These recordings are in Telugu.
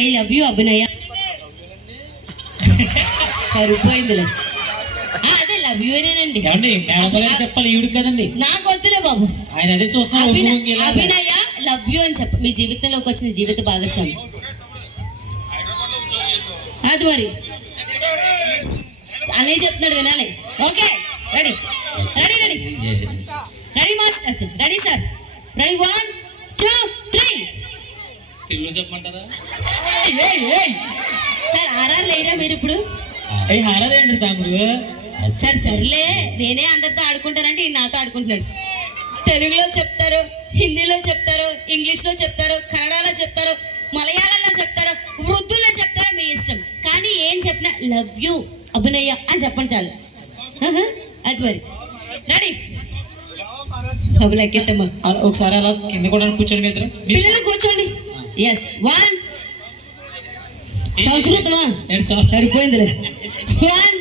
ఐ లవ్ యూ అభినయ. సరిపోయిందిలే. అదే లవ్ యూ అనేనండి. చెప్పాలి ఈవిడ కదండి. నాకు వద్దులే బాబు. ఆయన అదే చూస్తున్నారు. అభినయ లవ్ యూ అని చెప్ప. మీ జీవితంలోకి వచ్చిన జీవిత భాగస్వామి అది. మరి అన్నయ్య చెప్తున్నాడు వినాలి. Okay ready ready ready ready master. Ready sir. Ready 1 2 3. Telugu చెప్పమంటారా సార్? ఆర్ఆర్ లేరా మీరు ఇప్పుడు? హారేండి తమ్ముడు. సార్ సర్లే, నేనే అందరితో ఆడుకుంటానంటే ఈయన నాతో ఆడుకుంటున్నాడు. తెలుగులో చెప్తారు, హిందీలో చెప్తారు, ఇంగ్లీష్లో చెప్తారు, కన్నడలో చెప్తారు, మలయాళంలో చెప్తారు, ఉర్దూలో చెప్తారు, మీ ఇష్టం. కానీ ఏం చెప్పినా లవ్ యూ అభినయ అని చెప్పండి చాలు. అది మరి రెడీ బబులెక్కెట్టమ్మా. ఒకసారి అలా కింద కూడా కూర్చోండి. మీ ఇద్దరు పిల్లలు కూర్చోండి. ఎస్ 1 సంస్కృతమా? సరిపోయిందిలే. 1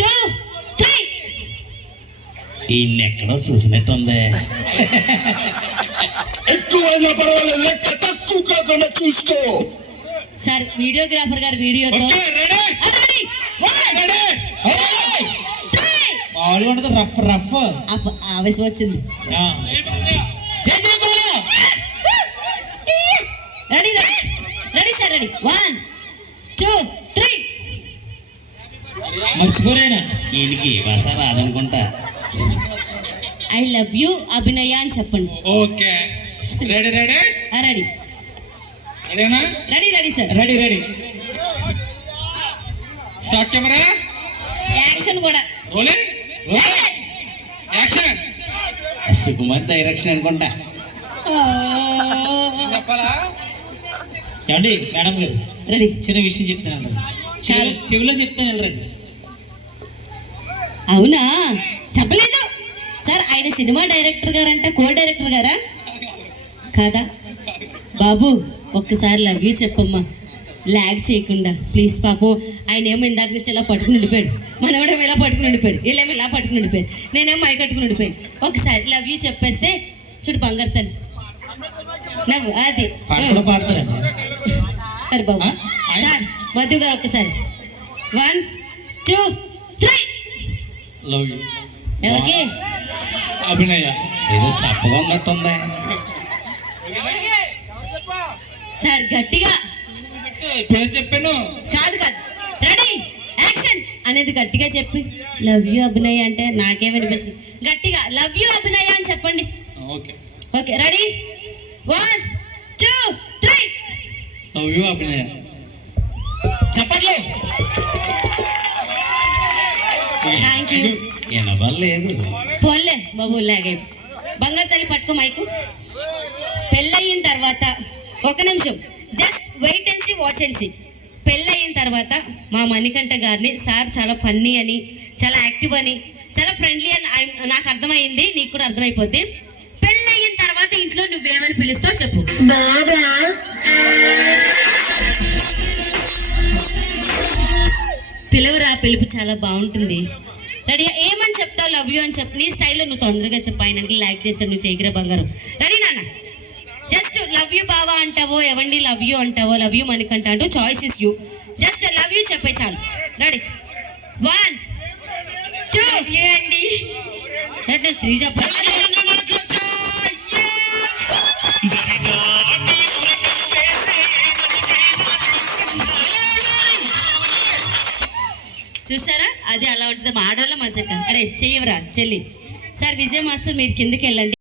2 3. ఈయనెక్కడో చూసినట్టుంది. ఎక్కువైనా పర్వాలేదు, లెక్క తక్కువ కాకుండా చూసుకో. సార్ వీడియోగ్రాఫర్ గారు వీడియోతో రఫ్ రఫ్ ఆవేశం వచ్చింది. Ready ready ready sir. Ready 1 2 3. మర్చిపోరేనా ఈయనకి భాష రాదనుకుంటా. ఐ లవ్ యూ అభినయ అని చెప్పండి. ఓకే రెడీ రెడీ రెడీ రెడీనా? Ready ready sir. Ready ready start. Camera action కూడా. Rolling action. సుకుమార్ డైరెక్షన్ అనుకుంటా. చెప్పాలా ఏమండి మేడం గారు? రెడీ. చిన్న విషయం చెప్తాను, చెవిలో చెప్తాను వెళ్ళరండి. అవునా? చెప్పలేదు సార్. ఆయన సినిమా డైరెక్టర్ గారంట, కో డైరెక్టర్ గారా కాదా? బాబు ఒక్కసారి లవ్ యూ చెప్పమ్మా, లాగ్ చేయకుండా ప్లీజ్. పాపం ఆయన ఏమో ఇందాక నుంచి ఇలా పట్టుకుని ఉండిపోయాడు, మనవాడేమో ఇలా పట్టుకుని ఉండిపోయాడు, వీళ్ళేమో ఇలా పట్టుకుని ఉండిపోయాడు, నేనేమో మై కట్టుకుని ఉండిపోయాడు. ఒకసారి లవ్ యూ చెప్పేస్తే చూడు బంగారు తల్లి నవ్వు. అది పాడతారండి. సరే బాబు. సార్ మధు గారు ఒక్కసారి 1 2 3. Love you. ఎవరికి? అభినయ. ఏదో చప్పగా ఉన్నట్టుంది సార్. గట్టిగా పేరు చెప్పాను. కాదు కాదు. రెడీ యాక్షన్ అనేది గట్టిగా చెప్పి లవ్ యూ అభినయ అంటే నాకే వినిపిస్తుంది. గట్టిగా లవ్ యూ అభినయ అని చెప్పండి. Okay okay ready 1 2 3. Love you Abhinaya. చెప్పట్లే. Thank you. వినవలేదు. పోన్లే బాబు లాగే. బంగారు తల్లి పట్టుకో మైకు. పెళ్ళయిన తర్వాత ఒక నిమిషం just wait and see, watch and see. పెళ్ళయిన తర్వాత మా మణికంఠ గారిని సార్ చాలా ఫన్నీ అని, చాలా యాక్టివ్ అని, చాలా ఫ్రెండ్లీ అని నాకు అర్థమైంది, నీకు కూడా అర్థమైపోద్ది. పెళ్ళయిన తర్వాత ఇంట్లో నువ్వేమని పిలుస్తావు చెప్పు. పిలువురా, పిలుపు చాలా బాగుంటుంది. రెడీ ఏమని చెప్తావు? లవ్ యూ అని చెప్పు. నీ స్టైల్లో నువ్వు తొందరగా చెప్పు. ఆయన లైక్ చేస్తావు, నువ్వు చేయగర బంగారం. రెడీ నాన్న? జస్ట్ లవ్ యూ బావా అంటావో, ఎవండి లవ్ యూ అంటావో, లవ్ యూ మణికంఠ అంటూ choice is you. Just love you చెప్పే చాలు. రెడీ 1 2 అండి. 3 చెప్పాలి. చూసారా, అది అలా ఉంటుంది. మా ఆడవాళ్ళ మజాక. అరే చెయ్యవరా చెల్లి. సార్ విజయ్ మాస్టర్ మీరు కిందకి వెళ్ళండి.